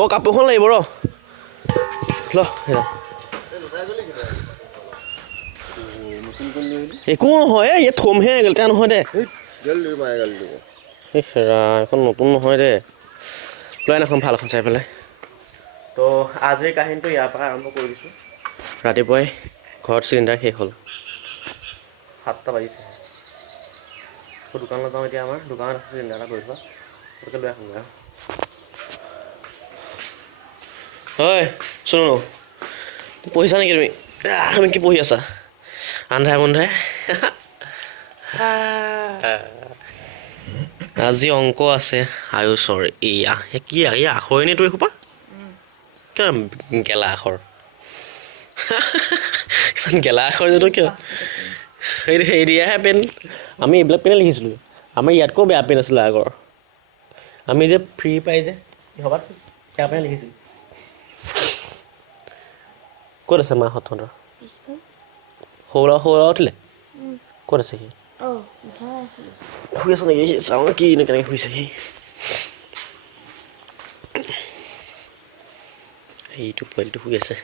অ' কাপোৰখন লাগিব ৰ ল একো নহয় ইয়াত থমহে গেলটা নহয় দে এখন নতুন নহয় দে লৈ আন এখন ভাল এখন চাই পেলাই তো আজিৰ কাহিনীটো ইয়াৰ পৰা আৰম্ভ কৰি দিছোঁ ৰাতিপুৱাই ঘৰত চিলিণ্ডাৰ শেষ হ'ল 7টা বাজিছে দোকানলৈ যাওঁ এতিয়া আমাৰ দোকানত আছে চিলিণ্ডাৰ এটা কৰি থোৱা গতিকে লৈ আহোঁগৈ আৰু হয় শুনো পঢ়িছা নেকি তুমি কি পঢ়ি আছা আন্ধাই বন্ধাই আজি অংক আছে আয়ুষৰ এয়া কি এয়া আখৰে নে তোৰ এসোপা কিয় গেলা আখৰ ইমান গেলা আখৰ যটো কিয় হেৰিয়াহে পেন আমি এইবিলাক পেনে লিখিছিলোঁ আমাৰ ইয়াতকৈও বেয়া পেন আছিলে আগৰ আমি যে ফ্ৰী পাই যে সভাত সেয়া পেনে লিখিছিলোঁ ক'ত আছে মাহঁত তহঁতৰ সৰু উঠিলে ক'ত আছে সি শুই আছে নেকি চাওঁ কি কেনেকৈ শুইছে সি সেইটো পোৱালিটো শুই আছে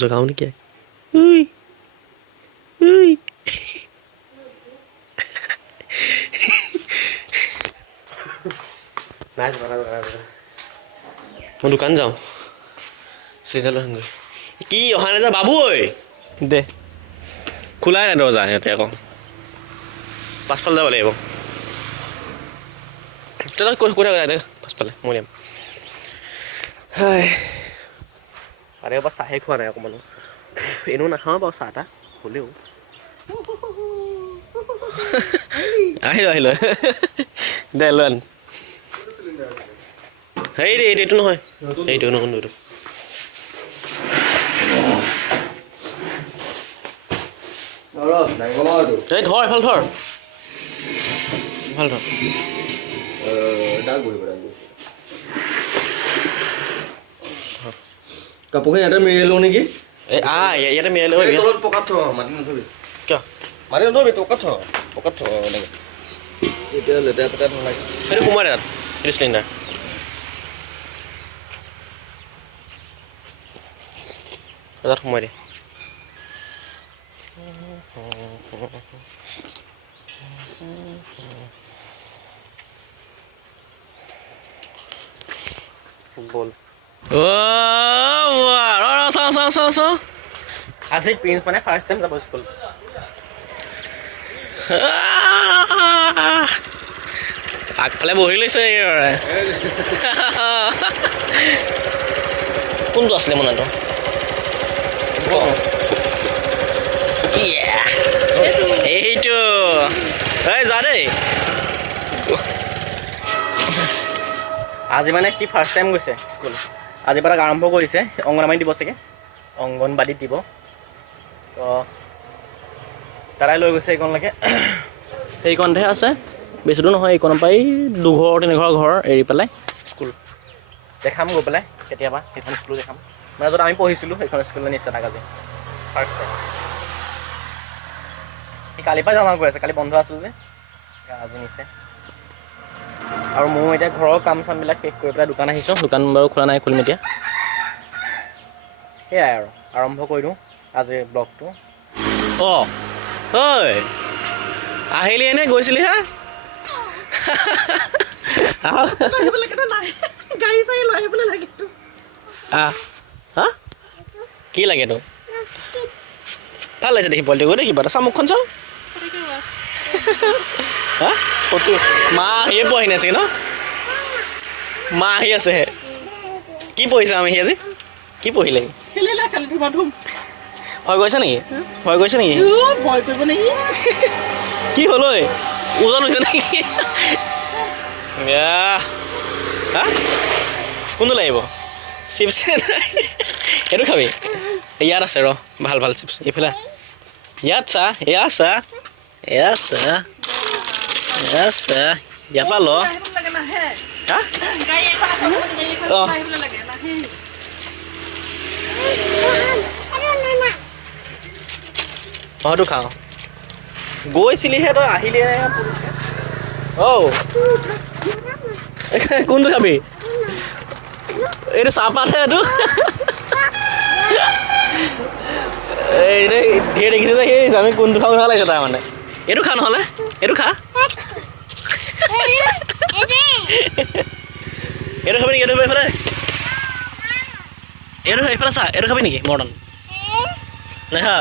জগাওঁ নেকি উই উই নাই মই দোকান যাওঁ চিলিণ্ডাৰ লৈ আহোঁগৈ কি অহা নাযায় বাবু ঐ দে খোলাই নাই দৰ্জা সিহঁতে আকৌ পাছফালে যাব লাগিব তই কৈ থাক দে পাছফালে মই যাম হয় আৰে এবাৰ চাহে খোৱা নাই অকণমানো এনেও নাখাওঁ বাৰু চাহ তাহ হ'লেও আহিলোঁ দে লৈ আন হেৰি দে এইটো নহয় এইটো নকোন এইটো এই ধৰ এফালে ধৰ ভাল ধৰ কাপোৰখিনি ইয়াতে মেৰিয়াই লওঁ নেকি এই ইয়াতে মেৰিয়াই লৈ তলত পকাত থ মাটি নথবি কিয় মাটি নথবি পকাত থ এনেকৈ এতিয়া লেতেৰা পেতেৰা নালাগে সেইটো সোমাই দে তাত সেইটো চিলিণ্ডাৰ তাত সোমাই দে বল আজি প্ৰিন্স মানে ফাৰ্ষ্ট টাইম যাব স্কুল আগফালে বহি লৈছে কোনটো আছিলে মনাটো এইটো এই যা দেই আজি মানে সি ফাৰ্ষ্ট টাইম গৈছে স্কুল আজিৰ পৰা আৰম্ভ কৰিছে অংগনবাড়ীত দিব চাগে অংগনবাড়ীত দিব তো তাৰাই লৈ গৈছে এইকণলৈকে সেইকণহে আছে বেছি দূৰ নহয় এইকণৰ পৰাই 2-3 ঘৰ এৰি পেলাই স্কুল দেখাম গৈ পেলাই কেতিয়াবা সেইখন স্কুলো দেখাম মানে য'ত আমি পঢ়িছিলোঁ সেইখন স্কুললৈ নিছে তাক আজি ফাৰ্ষ্ট টাইম সি কালিৰ পৰাই জমা কৰি আছে কালি বন্ধ আছিল যে আজি নিছে আৰু মোৰ এতিয়া ঘৰৰ কাম চামবিলাক শেষ কৰি পেলাই দোকান আহিছোঁ দোকান বাৰু খোলা নাই খুলিম এতিয়া সেয়াই আৰু আৰম্ভ কৰি দিওঁ আজিৰ ব্লগটো অঁ ঐ আহিলি এনে গৈছিলি হা কি লাগে তোক ভাল লাগিছে দেখি পোৱালিটো গৈ দেই কিবা এটা চা মুখখন চাওঁ হা ফটো মা আহিয়ে পোৱাহি নাই চাগে ন মা আহি আছেহে কি পঢ়িছা আমি আজি কি পঢ়িলে ভয় কৰিছে নেকি ভয় কৰিছে নেকি ভয় কৰিব নেকি কি হ'ল ঐ ওজন হৈছে নেকি হা কোনটো লাগিব চিপছ এইটো খাবি ইয়াত আছে ৰ ভাল ভাল চিপছ এইফালে ইয়াত চা এয়া চা এয়া চা এয়া চা ইয়াৰ পৰা ল হা অঁ তহঁতো খাওঁ গৈছিলিহে তই আহিলিহে অ' কোনটো খাবি এইটো চাহপাতহে এইটো এই ধেৰ দেখিছে যে সেই আমি কোনটো খাওঁ লাগিছে তাৰ মানে এইটো খা নহ'লে এইটো খা এইটো খাবি নেকি এইটো এইফালে এইফালে চা এইটো খাবি নেকি মৰ্ডন নেখা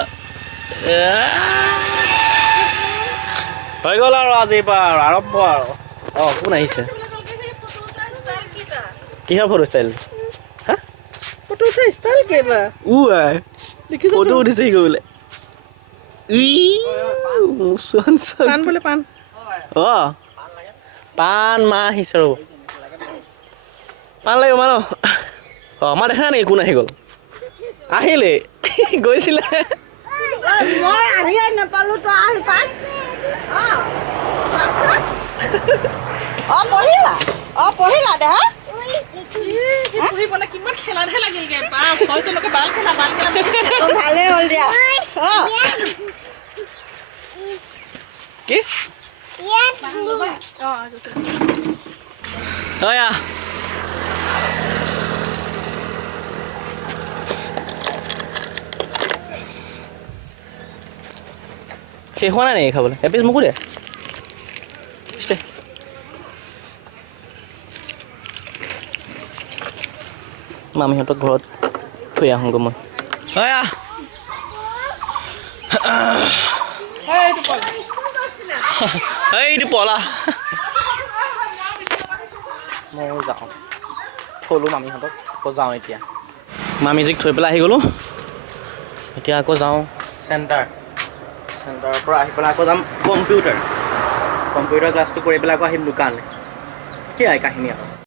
হৈ গ'ল আৰু আজিৰ পৰা আৰম্ভ আৰু অঁ কোন আহিছে কিহৰ ফটো ষ্টাইল হা ফটো উঠা ষ্টাইল কেইটা ফটো উঠিছে সি বোলে পাণ বোলে পাণ অঁ পাণ মা আহিছে ৰ'ব পাণ লাগিব মা ন অঁ মা দেখা নেকি কোন আহি গ'ল আহিলে গৈছিলে মই আহিয়ে নাপালো তই আহি পাই পঢ়িলা দে পঢ়িবলৈ কিমান খেলাতহে লাগিলগে ভালেই হ'ল দিয়া কি অয়া শেষ হোৱা নাই নেকি খাবলৈ এপিচ মোকো দে মামীহঁতক ঘৰত থৈ আহোঁগৈ মই অয়া এইটো পলা ময়ো যাওঁ থ'লোঁ মামীহঁতক আকৌ যাওঁ এতিয়া মামীজিক থৈ পেলাই আহি গ'লোঁ এতিয়া আকৌ যাওঁ চেণ্টাৰৰ পৰা আহি পেলাই আকৌ যাম কম্পিউটাৰ ক্লাছটো কৰি পেলাই আকৌ আহিম দোকানলৈ সেয়াই কাহিনী আৰু